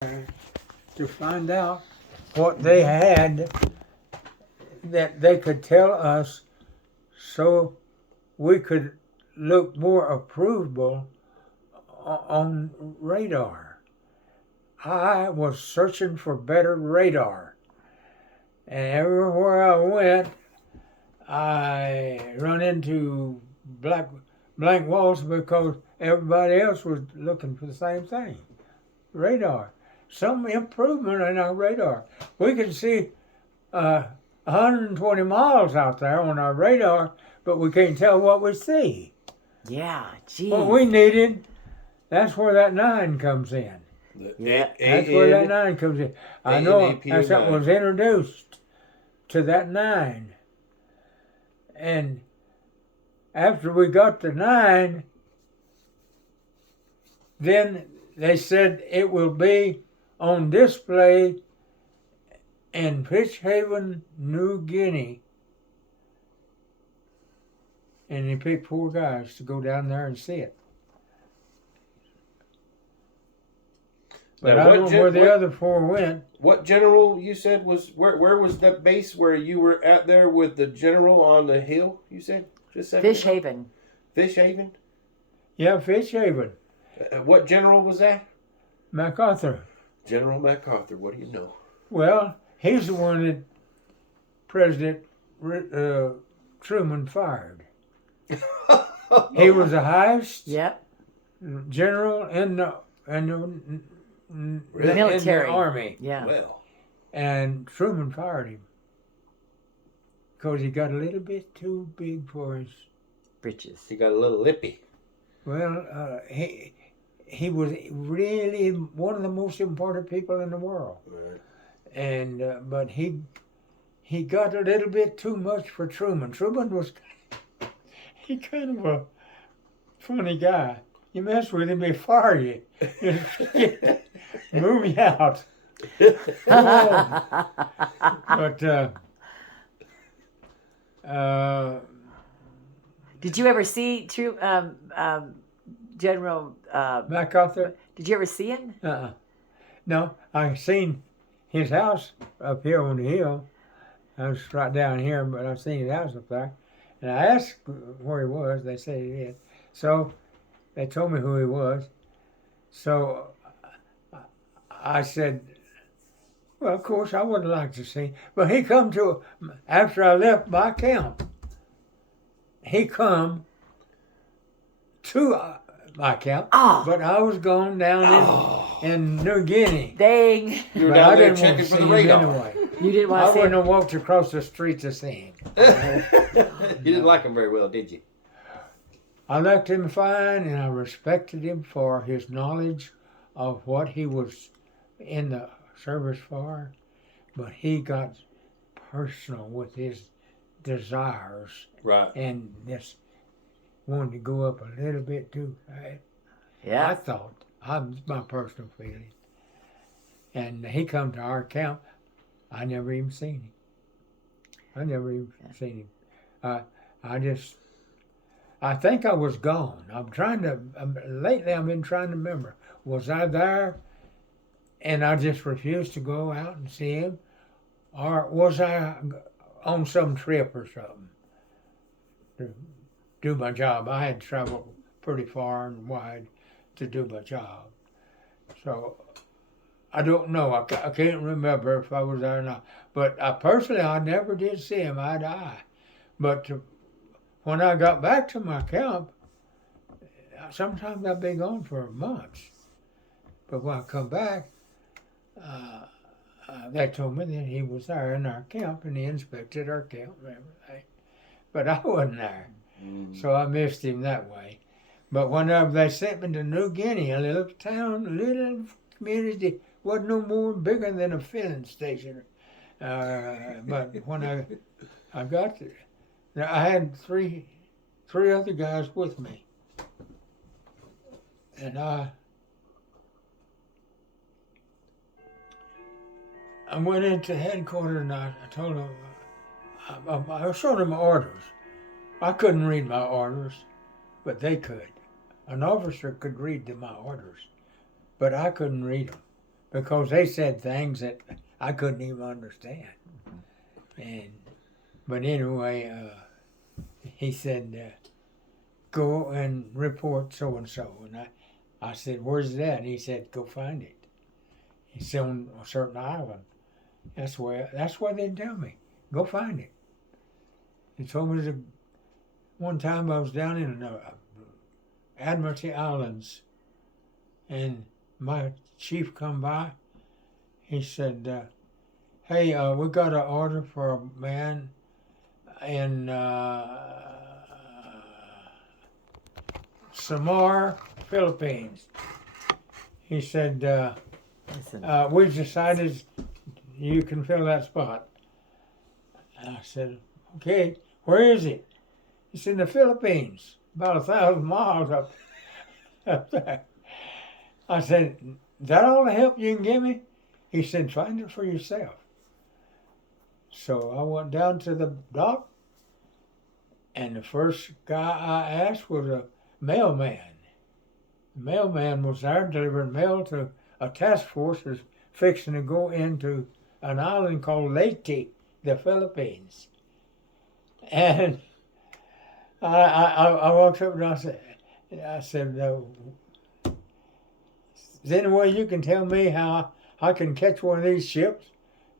to find out what they had that they could tell us so we could look more approvable on radar. I was searching for better radar, and everywhere I went, I run into blank walls because everybody else was looking for the same thing. Radar. Some improvement in our radar. We can see 120 miles out there on our radar, but we can't tell what we see. Yeah, geez. What we needed, that's where that 9 comes in. Yeah. That's where that 9 comes in. I know that's what was introduced to that 9. And after we got the 9, then they said it will be on display in Fishhaven, New Guinea. And they picked 4 guys to go down there and see it. But I don't know where the other 4 went. What general you said was where was that base where you were at there with the general on the hill? You said just Fishhaven. Fishhaven. Yeah, Fishhaven. What general was that? MacArthur. General MacArthur. What do you know? Well, he's the one that President Truman fired. He was the highest general in the military, in the army. Yeah. Well, and Truman fired him because he got a little bit too big for his britches. he got a little lippy. Well, he was really one of the most important people in the world, Right. and but he got a little bit too much for Truman. Truman was he kind of a funny guy. You mess with him, he fire you. Move you out. But did you ever see General MacArthur? Did you ever see him? No, I seen his house up here on the hill. I was right down here, but I've seen his house up there. And I asked where he was. They said he did. So they told me who he was. So I said, well, of course, I would like to see. But he come to, after I left my camp, he come to my camp, but I was going down in New Guinea. Dang. You were down there checking for the radar. Anyway. You didn't want to see I wouldn't him? have walked across the street to see him. You didn't like him very well, did you? I liked him fine, and I respected him for his knowledge of what he was in the service for, but he got personal with his desires, Right. and just wanted to go up a little bit too high. Yeah. I thought, my personal feeling. And he come to our camp. I never even seen him. I think I was gone. Lately I've been trying to remember. Was I there and I just refused to go out and see him? Or was I on some trip or something to do my job? I had traveled pretty far and wide to do my job. So I don't know. I can't remember if I was there or not. But personally, I never did see him eye to eye. But when I got back to my camp, sometimes I'd be gone for months. But when I come back, they told me that he was there in our camp and he inspected our camp and everything. But I wasn't there. So I missed him that way. But whenever they sent me to New Guinea, a little town, a little community, wasn't no more bigger than a filling station. But when I got there, I had three other guys with me. And I went into headquarters and I told them, I showed them my orders. I couldn't read my orders, but they could. An officer could read my orders, but I couldn't read them. because they said things that I couldn't even understand. But anyway, he said, go and report so and so. And I said, where's it at? And he said, go find it. It's on a certain island. That's where they tell me. Go find it. He told me one time I was down in Admiralty Islands, and my chief come by. He said, hey, we got an order for a man in Samar, Philippines. He said, Listen, we've decided you can fill that spot. And I said, okay, where is it? It's in the Philippines, about 1,000 miles up there. I said, is that all the help you can give me? He said, find it for yourself. So I went down to the dock, and the first guy I asked was a mailman. The mailman was there delivering mail to a task force that's fixing to go into an island called Leyte, the Philippines. And I walked up and I said, is there any way you can tell me how I can catch one of these ships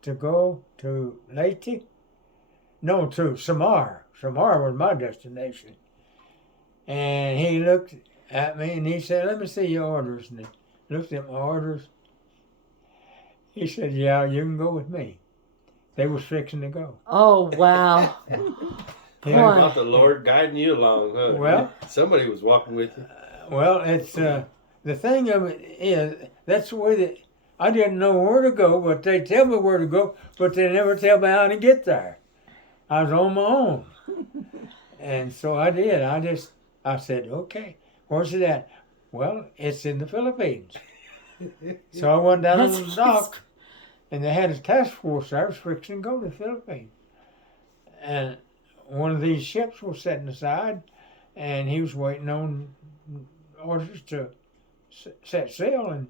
to go to Leyte? No, to Samar. Samar was my destination. And he looked at me and he said, let me see your orders. And he looked at my orders. He said, yeah, you can go with me. They was fixing to go. oh wow. Yeah. Not the Lord guiding you along, huh? Well- somebody was walking with you. Well, it's the thing of it is that's the way that I didn't know where to go, but they tell me where to go, but they never tell me how to get there. I was on my own, and so I did. I said, okay, where's it at? Well, it's in the Philippines. So I went down on the dock, and they had a task force there was fixing to go to the Philippines, and one of these ships was setting aside, and he was waiting on orders to set sail, and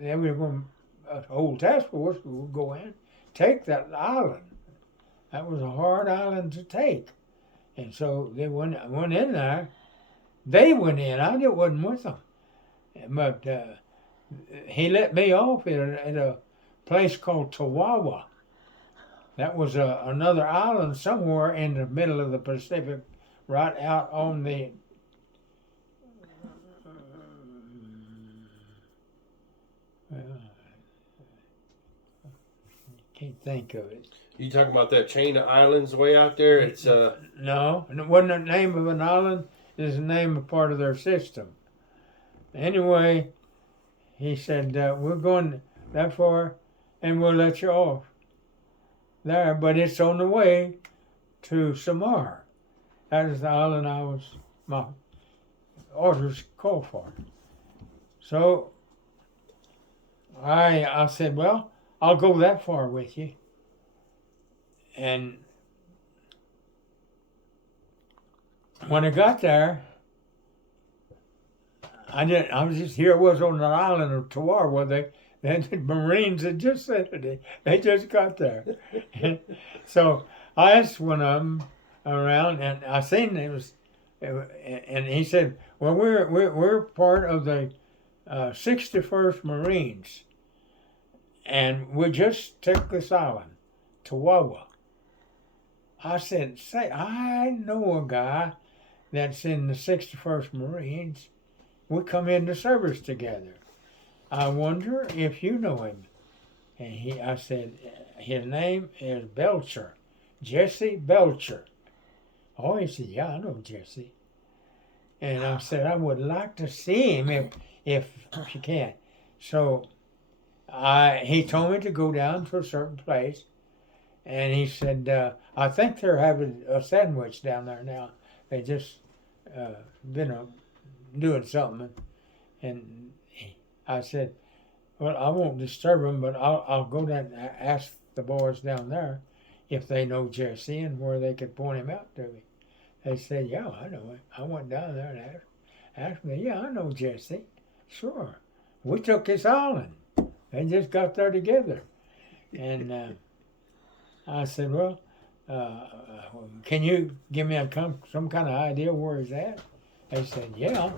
then we were going, a whole task force would go in, take that island. That was a hard island to take. And so they went in there. They went in. I wasn't with them. But he let me off at a place called Tawawa. That was another island somewhere in the middle of the Pacific, right out on the can't think of it. You talking about that chain of islands way out there? It's No, and it wasn't the name of an island. It's the name of part of their system. Anyway, he said, we're going that far and we'll let you off there, but it's on the way to Samar. That is the island my orders called for. So I said, well, I'll go that far with you. And when I got there, I was just here. I was on the island of Tawar where the Marines had just said it. They just got there. So I asked one of them around, and I seen and he said, "Well, we're part of the 61st Marines, and we just took this island, Tawawa." I said, "Say, I know a guy that's in the 61st Marines. We come into service together. I wonder if you know him." And I said, his name is Belcher, Jesse Belcher. Oh, he said, yeah, I know Jesse. And I said, I would like to see him if you can. So he told me to go down to a certain place, and he said, I think they're having a sandwich down there now. They just been doing something. And I said, well, I won't disturb them, but I'll go down and ask the boys down there if they know Jesse and where they could point him out to me. They said, yeah, I know him. I went down there and asked me, yeah, I know Jesse. Sure. We took his island. They just got there together. And I said, well, can you give me some kind of idea where he's at? They said, yeah,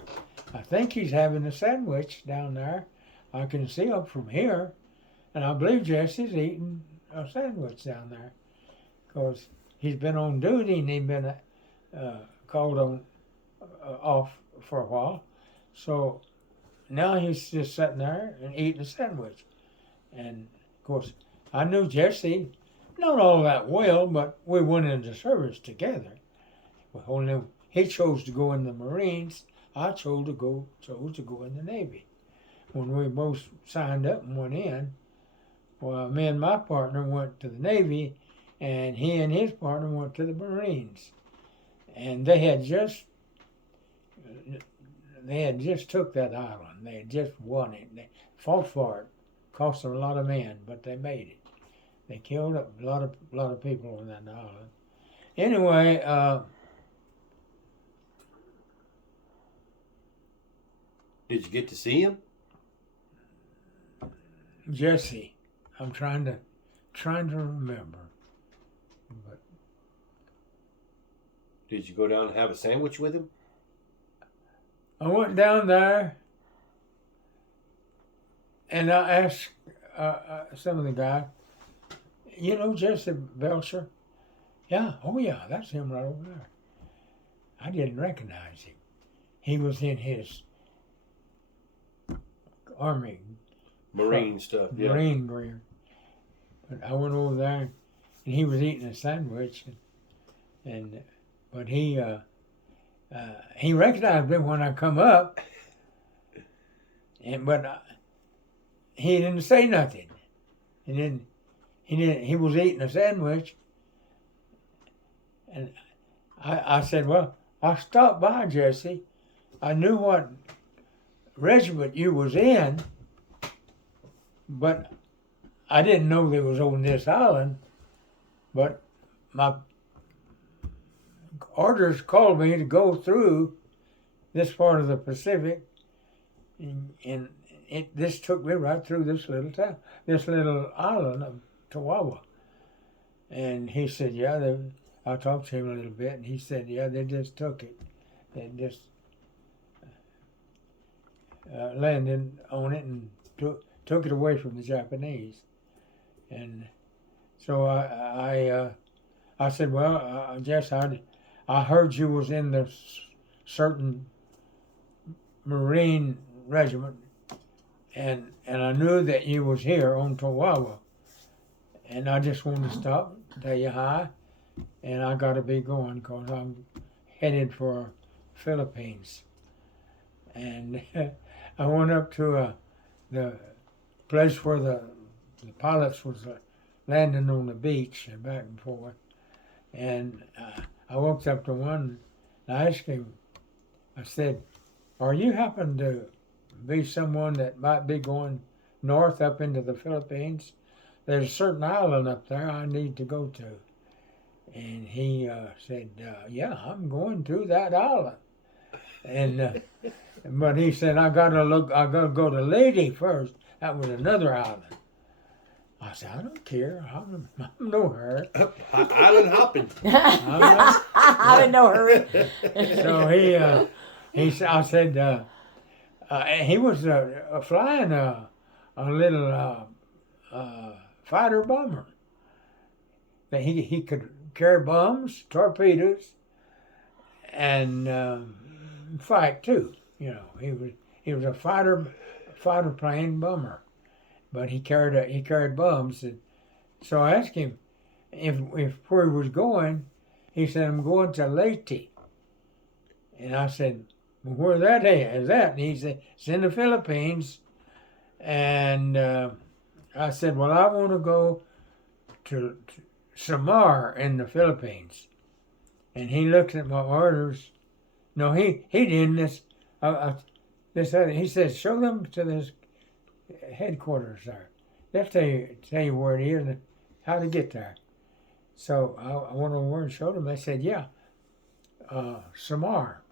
I think he's having a sandwich down there. I can see him from here. And I believe Jesse's eating a sandwich down there because he's been on duty and he's been called on off for a while. So now he's just sitting there and eating a sandwich. And of course, I knew Jesse, not all that well, but we went into service together. Only he chose to go in the Marines. I chose to go in the Navy. When we both signed up and went in, well, me and my partner went to the Navy, and he and his partner went to the Marines. And they had just took that island. They had just won it. They fought for it. Cost them a lot of men, but they made it. They killed a lot of people on that island. Anyway, Did you get to see him? Jesse, I'm trying to remember. But Did you go down and have a sandwich with him? I went down there and I asked some of the guys, you know Jesse Belcher? Yeah, oh yeah, that's him right over there. I didn't recognize him. He was in his Army Marine stuff, yeah. Marine gear. But I went over there and he was eating a sandwich, but he recognized me when I come up, but he didn't say nothing. He was eating a sandwich, and I said, well, I stopped by, Jesse. I knew what regiment you was in, but I didn't know they was on this island. But my orders called me to go through this part of the Pacific, and this took me right through this little town, this little island of Toowoomba. And he said, yeah, I talked to him a little bit, and he said, yeah, they just took it. They just landed on it and took it away from the Japanese. And so I said, well, Jess, I heard you was in the certain Marine regiment, and I knew that you was here on Toowoomba, and I just wanted to stop, tell you hi, and I got to be going because I'm headed for Philippines. And I went up to the place where the pilots was landing on the beach and back and forth, and I walked up to one and I asked him, I said, are you happen to be someone that might be going north up into the Philippines? There's a certain island up there I need to go to. And he said, yeah, I'm going to that island. And but he said, I gotta go to Leyte first. That was another island. I said, I don't care. I'm no hurry. Island hopping. I'm in no hurry. So he said, I said, he was flying a little fighter bomber. That he could carry bombs, torpedoes, and fight too. You know, he was a fighter plane bomber, but he carried bombs. And so I asked him if where he was going. He said, I'm going to Leyte. And I said, well, where that is that? And he said, it's in the Philippines. And I said, well, I want to go to Samar in the Philippines. And he looked at my orders. No, he didn't. He said, show them to this headquarters there. They'll tell you where it is and how to get there. So I went over and showed them. They said, yeah, Samar.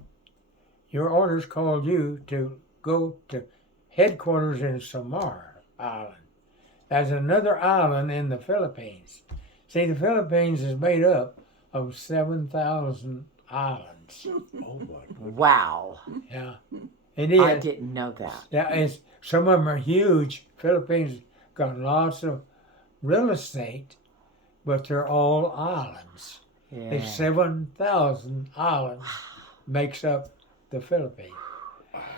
Your orders called you to go to headquarters in Samar Island. there's another island in the Philippines. See, the Philippines is made up of 7,000 islands. Oh my God. Wow. Yeah, it I is. didn't know that. Yeah, it's, some of them are huge. Philippines got lots of real estate, but they're all islands. Yeah. It's 7,000 islands makes up the Philippines.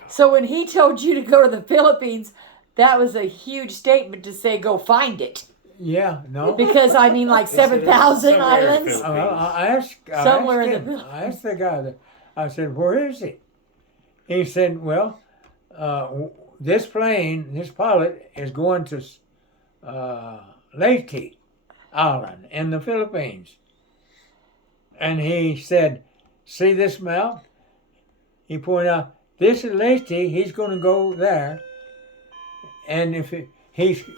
So when he told you to go to the Philippines, that was a huge statement to say go find it. Yeah, no. Because I mean, like They said it was 7,000 somewhere in islands. Philip- Well, Somewhere in the him, Philippines. I asked the guy that, I said, where is it? He said, well, this plane, this pilot is going to Leyte Island in the Philippines. And he said, see this map? He pointed out, this is Leyte, he's going to go there. And if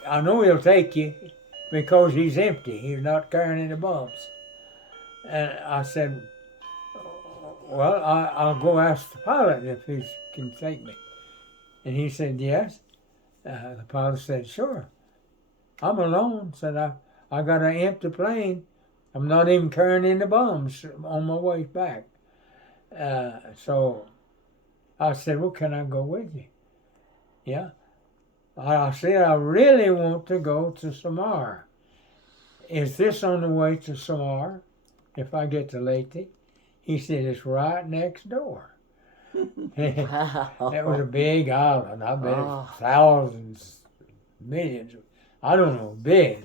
I know he'll take you because he's empty. He's not carrying any bombs. And I said, well, I'll go ask the pilot if he can take me. And he said, yes. The pilot said, sure. I'm alone. Said, I got an empty plane. I'm not even carrying any bombs on my way back. So I said, well, can I go with you? Yeah. I said, I really want to go to Samar. Is this on the way to Samar if I get to Leyte? He said, it's right next door. It was a big island. I bet it's thousands, millions. I don't know, big.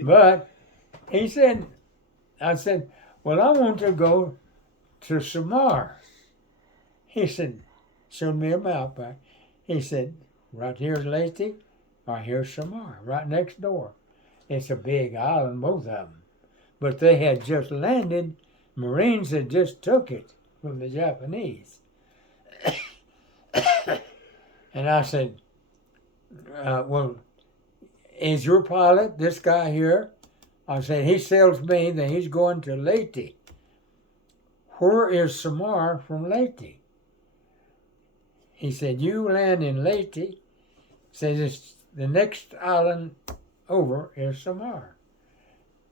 But he said, I said, well, I want to go to Samar. He said, showed me a map. He said, right here's Leyte, or here's Samar, right next door. It's a big island, both of them. But they had just landed. Marines had just took it from the Japanese. And I said, well, is your pilot this guy here? I said, he tells me that he's going to Leyte. Where is Samar from Leyte? He said, you land in Leyte. Said, it's the next island over is Samar.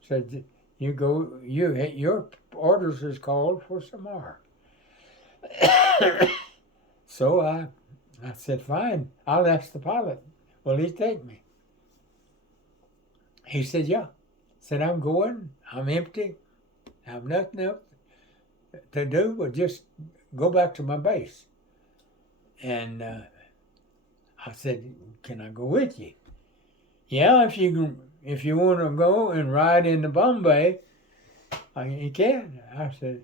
Said, you go, your orders is called for Samar. So I said, fine, I'll ask the pilot. Will he take me? He said, yeah. Said, I'm going, I'm empty, I have nothing else to do but just go back to my base. And I said, can I go with you? Yeah, if you want to go and ride into Bombay, you can. I said,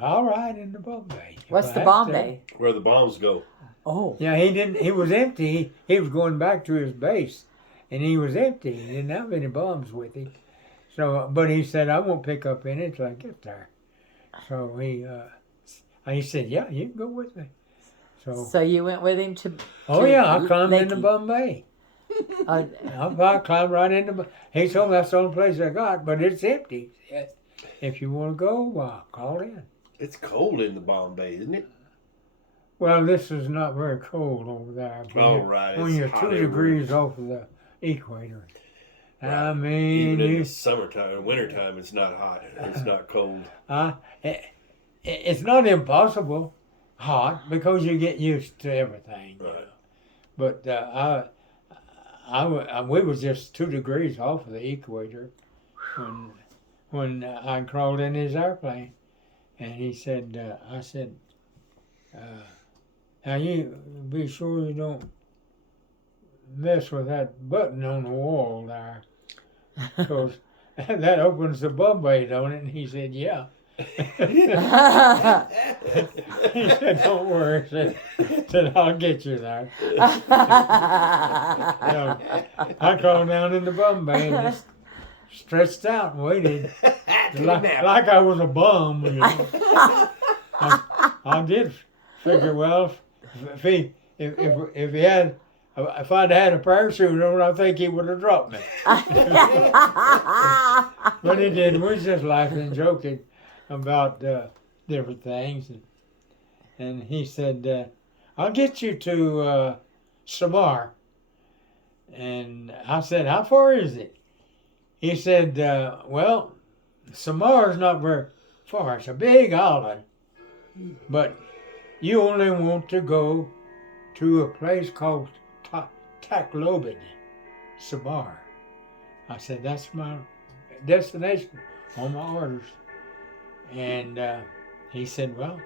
I'll ride into Bombay. if What's I the have Bombay? Where the bombs go. Oh. to. Yeah, he was empty. He was going back to his base, and he was empty. He didn't have any bombs with him. So, but he said, I won't pick up any until I get there. So he said, yeah, you can go with me. So you went with him to. Oh to yeah, I climbed Leyte. into Bombay. Uh, I climbed right into. He told me that's the only place I got, but it's empty. If you want to go, call in. It's cold in the Bombay, isn't it? Well, this is not very cold over there. Oh, right. When It's you're hot 2 everywhere. degrees off of the equator. I Right. mean, Even in the summertime, wintertime, it's not hot. It's not cold. it's not impossible hot because you get used to everything. Right. But we was just 2 degrees off of the equator when I crawled in his airplane, and he said, I said, now you be sure you don't mess with that button on the wall there, because that opens the Bombay, don't it? And he said, yeah. He said, don't worry. Said, I'll get you there. I crawled down into Bombay and just stretched out and waited like I was a bum. You know. I did figure, well, if I'd had a parachute on, I think he would have dropped me. But he didn't. We was just laughing and joking about different things. And he said, I'll get you to Samar. And I said, how far is it? He said, well, Samar's not very far. It's a big island. But you only want to go to a place called Tacloban, Samar. I said, that's my destination on my orders. And he said, well,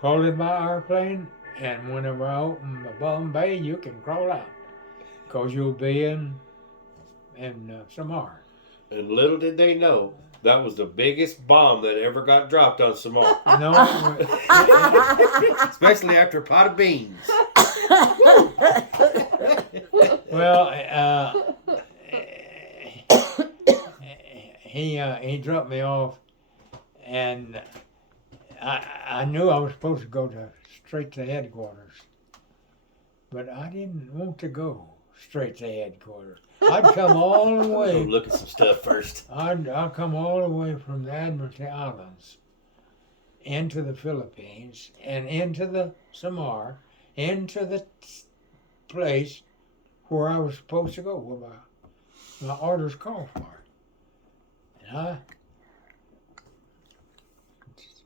crawl in my airplane, and whenever I open the bum bay, you can crawl out, because you'll be in Samar. And little did they know, that was the biggest bomb that ever got dropped on Samar. No, Especially after a pot of beans. well, he dropped me off, and I knew I was supposed to go straight to headquarters, but I didn't want to go straight to headquarters. I'd come all the Go way. look at some stuff first. I'd come all the way from the Admiralty Islands into the Philippines and into the Samar, into the place where I was supposed to go, where my orders called for. And I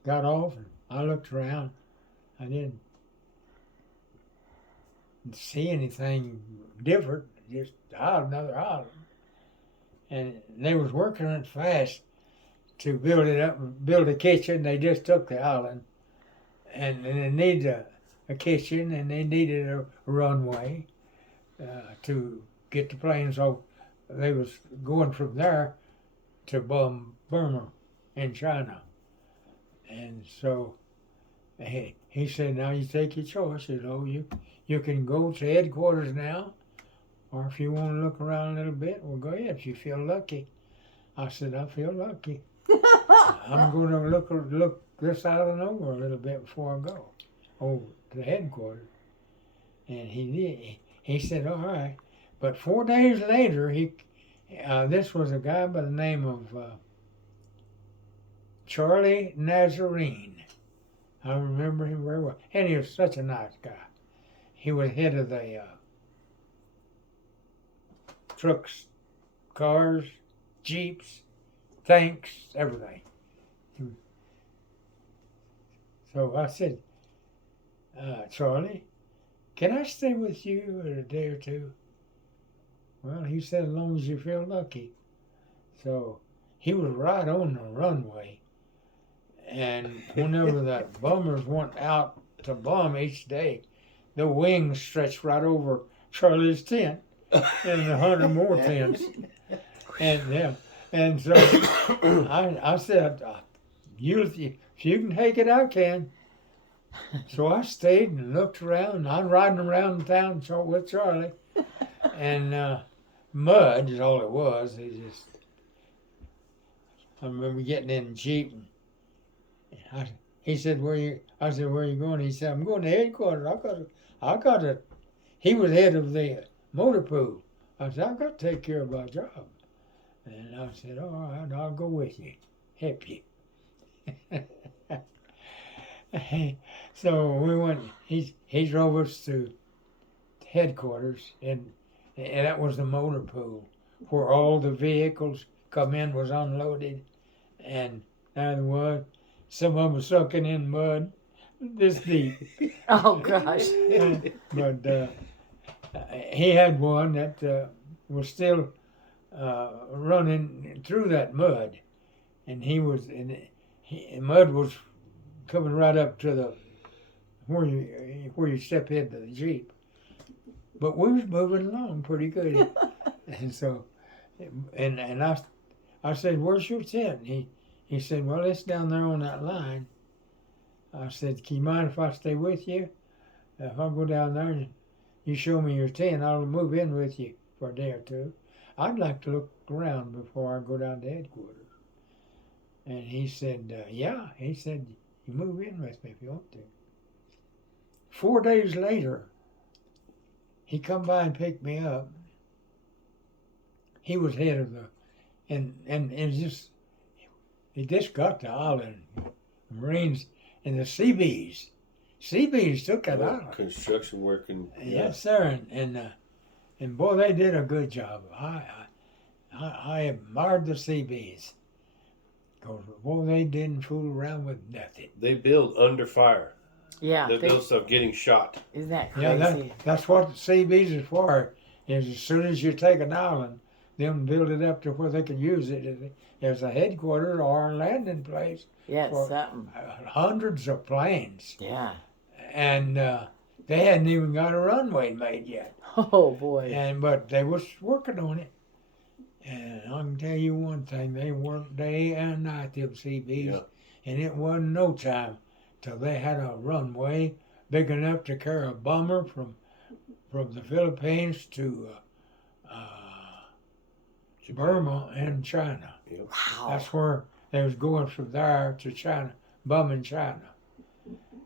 got off and I looked around. I didn't see anything different, just another island. And they was working it fast to build it up, build a kitchen. They just took the island, and they needed a kitchen, and they needed a runway to get the planes. So they was going from there to Burma in China. And so he said, now you take your choice. You know, you can go to headquarters now, or if you want to look around a little bit, well, go ahead if you feel lucky. I said, I feel lucky. I'm going to look this island over a little bit before I go over to headquarters. And he did. He said, all right. But 4 days later, this was a guy by the name of Charlie Nazarene. I remember him very well. And he was such a nice guy. He was head of the trucks, cars, jeeps, tanks, everything. So I said, Charlie, can I stay with you a day or two? Well, he said, as long as you feel lucky. So he was right on the runway. And whenever the bombers went out to bomb each day, the wings stretched right over Charlie's tent and 100 more tents. And so I said, if you can take it, I can. So I stayed and looked around. I'm riding around town with Charlie, and mud is all it was. I remember getting in the Jeep, and he said, I said, where are you going? He said, I'm going to headquarters. I got to. He was head of the motor pool. I said, I've got to take care of my job. And I said, all right, I'll go with you, help you. So we went. He drove us to headquarters, and that was the motor pool where all the vehicles come in, was unloaded, and there was some of them was sucking in mud this deep. Oh gosh. But he had one that was still running through that mud, and mud was coming right up to the where you step into the Jeep. But we was moving along pretty good. And so, and I said, where's your tent? He said, well, it's down there on that line. I said, can you mind if I stay with you? If I go down there and you show me your tent, I'll move in with you for a day or two. I'd like to look around before I go down to headquarters. And he said, yeah. He said, you move in with me if you want to. 4 days later, he come by and picked me up. He was head of the, and he just got the island, Marines and the Seabees. Seabees took that island. Construction working. Yes, sir. And And boy, they did a good job. I admired the Seabees. Because, boy, they didn't fool around with nothing. They build under fire. Yeah. They build stuff getting shot. Isn't that crazy? Yeah, that's what the Seabees is for. Is as soon as you take an island, them build it up to where they can use it as a headquarters or a landing place. yeah, for- it's something. Hundreds of planes. Yeah. And they hadn't even got a runway made yet. Oh boy. But they was working on it. And I can tell you one thing, they worked day and night, them Seabees. Yeah. And it wasn't no time till they had a runway big enough to carry a bomber from the Philippines to Burma and China. Wow. That's where they was going from there to China, bombing China.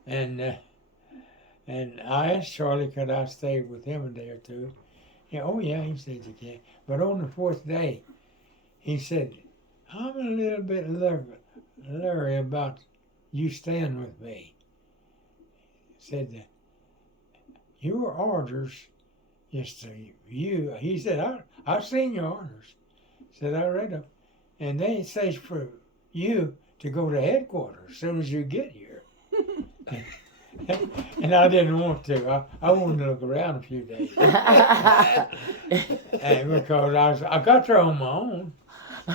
And I asked Charlie, could I stay with him a day or two? Yeah, oh yeah, he said you can. But on the fourth day, he said, I'm a little bit leery about you staying with me. Said, your orders is to you. He said, I've seen your orders. Said, I read them. And they say for you to go to headquarters as soon as you get here. And I didn't want to. I wanted to look around a few days. And because I got there on my own.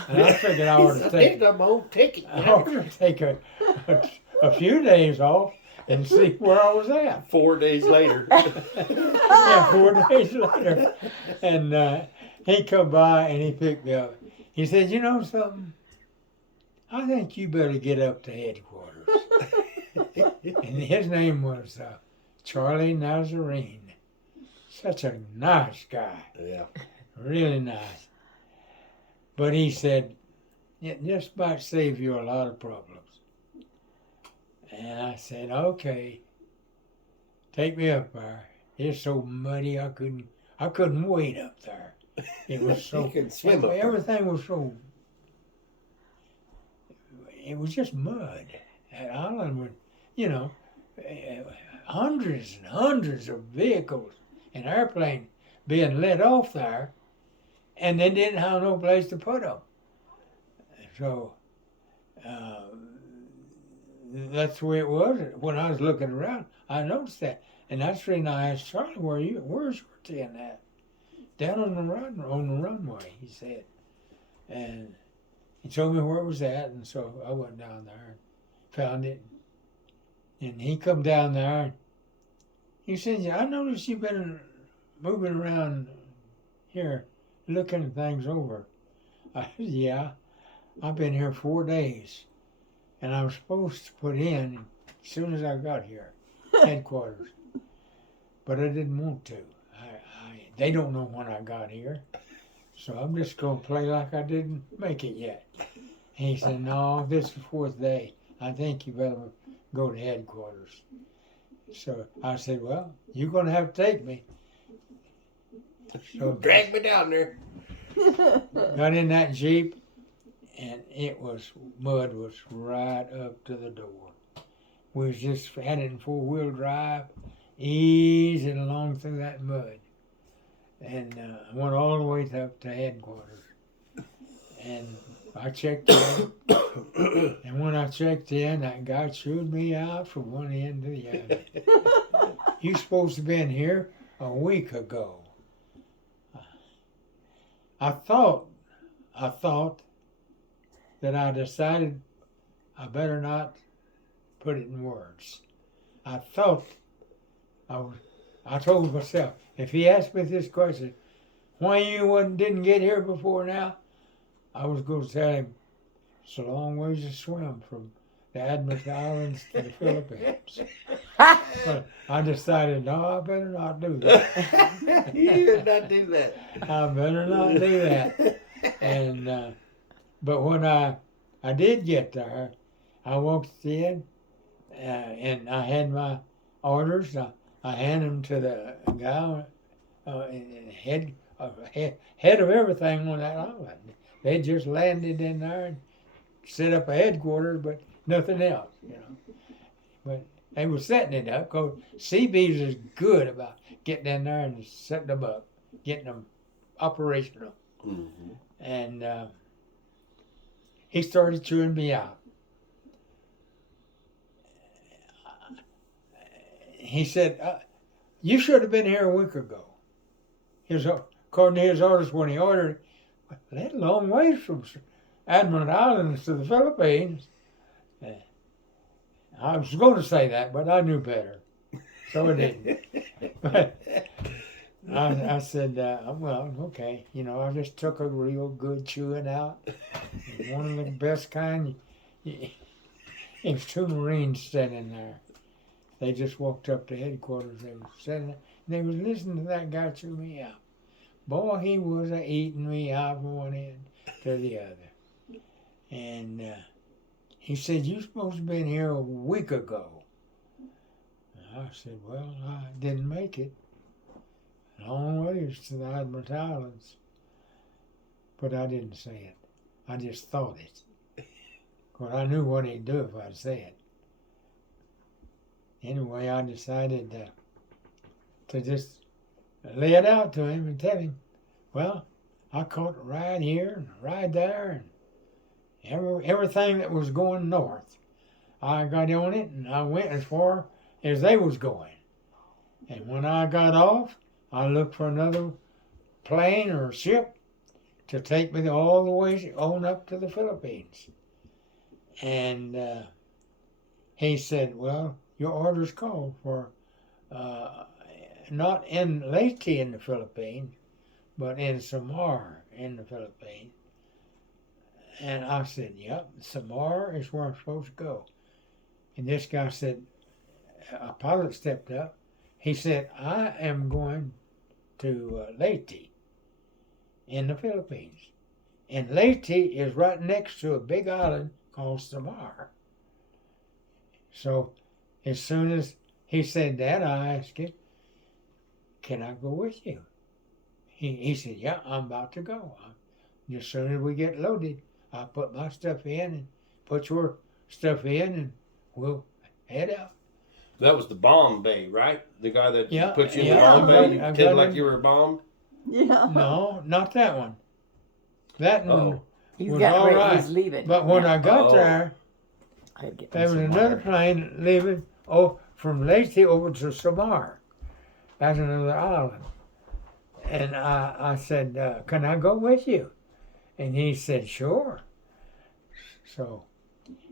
And I figured I ought to take my own ticket. I ought to take a few days off and see where I was at. 4 days later. Yeah, 4 days later. And he come by and he picked me up. He said, you know something? I think you better get up to headquarters. And his name was Charlie Nazarene. Such a nice guy. Yeah. Really nice. But he said, it just might save you a lot of problems. And I said, okay, take me up there. It's so muddy I couldn't wade up there. It was so You can swim up there. everything was so it was just mud. That island was, you know, hundreds and hundreds of vehicles and airplanes being let off there, and they didn't have no place to put them. So that's the way it was. When I was looking around, I noticed that, and that's the reason I asked Charlie, "Where's your tent at?" Down on the runway, he said, and he told me where it was at, and so I went down there and found it. And he come down there, and he said, "I noticed you've been moving around here, looking things over." I said, "Yeah, I've been here 4 days, and I was supposed to put in as soon as I got here, headquarters, but I didn't want to. They don't know when I got here, so I'm just gonna play like I didn't make it yet." And he said, "No, this is the 4th day. I think you better go to headquarters." So I said, "Well, you're gonna have to take me." So Drag me down there. got in that Jeep, and mud was right up to the door. We was just had it in 4-wheel drive, easing along through that mud, and went all the way up to headquarters. And I checked in, and when I checked in, that guy chewed me out from one end to the other. "You supposed to been here a week ago." I thought that I decided I better not put it in words. I told myself, if he asked me this question, why you didn't get here before now, I was going to tell him it's a long ways to swim from the Admiralty Islands to the Philippines. But I decided, no, I better not do that. You did not do that. I better not do that. And but when I did get there, I walked in, and I had my orders. I handed them to the guy, head of everything on that island. They just landed in there and set up a headquarters, but nothing else, you know. But they were setting it up because Seabees is good about getting in there and setting them up. getting them operational. Mm-hmm. And he started chewing me out. He said, "You should have been here a week ago." According to his orders, when he ordered it, that's a long ways from Admiralty Islands to the Philippines. I was going to say that, but I knew better, so I didn't. But I said, well, okay. I just took a real good chewing out. One of the best kind. There was 2 Marines standing there. They just walked up to headquarters. They were sitting there, and they was listening to that guy chew me out. Boy, he was eating me out from one end to the other. And he said, "You supposed to have been here a week ago." I said, "Well, I didn't make it. Long ways to the Admiralty Islands." But I didn't say it. I just thought it. Because I knew what he'd do if I'd say it. Anyway, I decided to just lay it out to him and tell him, well, I caught a ride here and a ride there and everything that was going north. I got on it and I went as far as they was going. And when I got off, I looked for another plane or ship to take me all the way on up to the Philippines. And he said, well, your orders called for not in Leyte in the Philippines, but in Samar in the Philippines. And I said, yep, Samar is where I'm supposed to go. And this guy said, a pilot stepped up. He said, I am going to Leyte in the Philippines. And Leyte is right next to a big island called Samar. So as soon as he said that, I asked him, can I go with you? He said, yeah, I'm about to go. As soon as we get loaded, I'll put my stuff in and put your stuff in and we'll head out. That was the bomb bay, right? The guy that put you in the yeah, bomb bay, you pretended like you were bombed? Yeah. No, not that one. That one He's was got all ready. right. He's leaving. But when I got there, I'd get there was some another water. plane leaving from Leyte over to Samar. That's another island. And I said, can I go with you? And he said, sure. So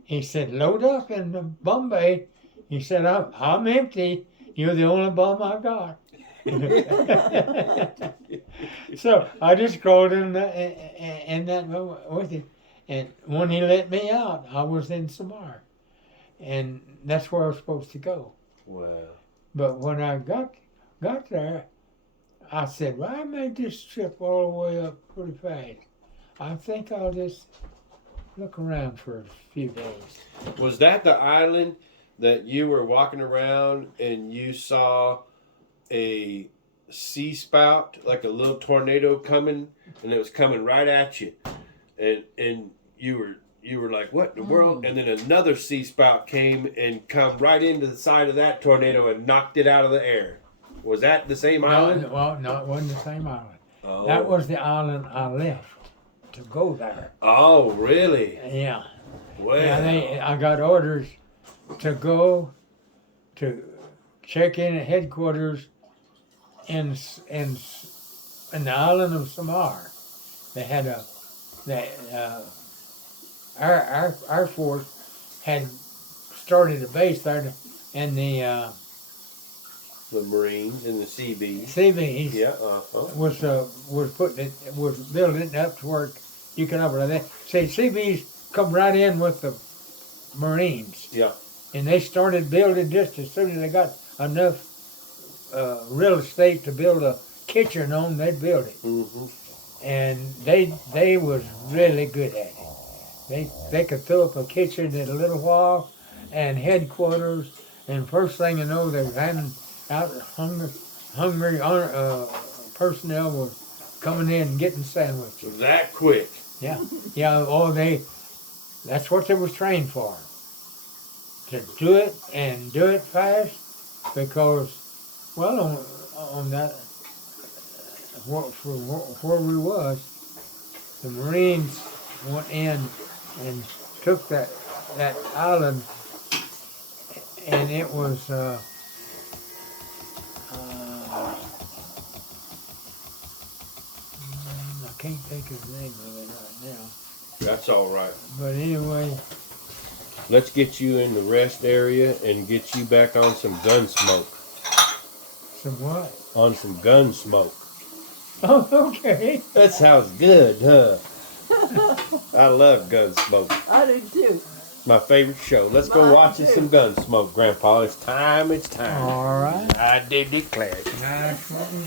he said, load up in the Bombay. He said, I'm empty. You're the only bomb I got. So I just crawled in that with him. And when he let me out, I was in Samar. And that's where I was supposed to go. Wow. But when I got there, I said, well, I made this trip all the way up pretty fast. I think I'll just look around for a few days. Was that the island that you were walking around and you saw a sea spout, like a little tornado coming, and it was coming right at you, and you were like, what in the world? And then another sea spout came and come right into the side of that tornado and knocked it out of the air. Was that the same island? Well, no, it wasn't the same island. Oh. That was the island I left to go there. Oh, really? Yeah. Well, I got orders to go to check in at headquarters in the island of Samar. They had our Air Force had started a base there, and the Marines and the Seabees. Seabees Yeah. was building it up to where you can operate that. See, Seabees come right in with the Marines. Yeah. And they started building just as soon as they got enough real estate to build a kitchen on, they'd build it. Mm-hmm. And they was really good at it. They could fill up a kitchen in a little while, and headquarters, and first thing you know, they were handing out hungry personnel was coming in and getting sandwiches. That quick. Yeah. That's what they was trained for. To do it and do it fast, because, well, on that where we was, the Marines went in and took that island, and it was I can't think of the name of it right now. That's all right. But anyway, Let's get you in the rest area and get you back on some gun smoke. some what? On some gun smoke. Oh, okay. That sounds good, huh? I love gun smoke. I do too. My favorite show. Let's go Mine watch too. some gun smoke, Grandpa. It's time. It's time. All right. I did declare it. That's what we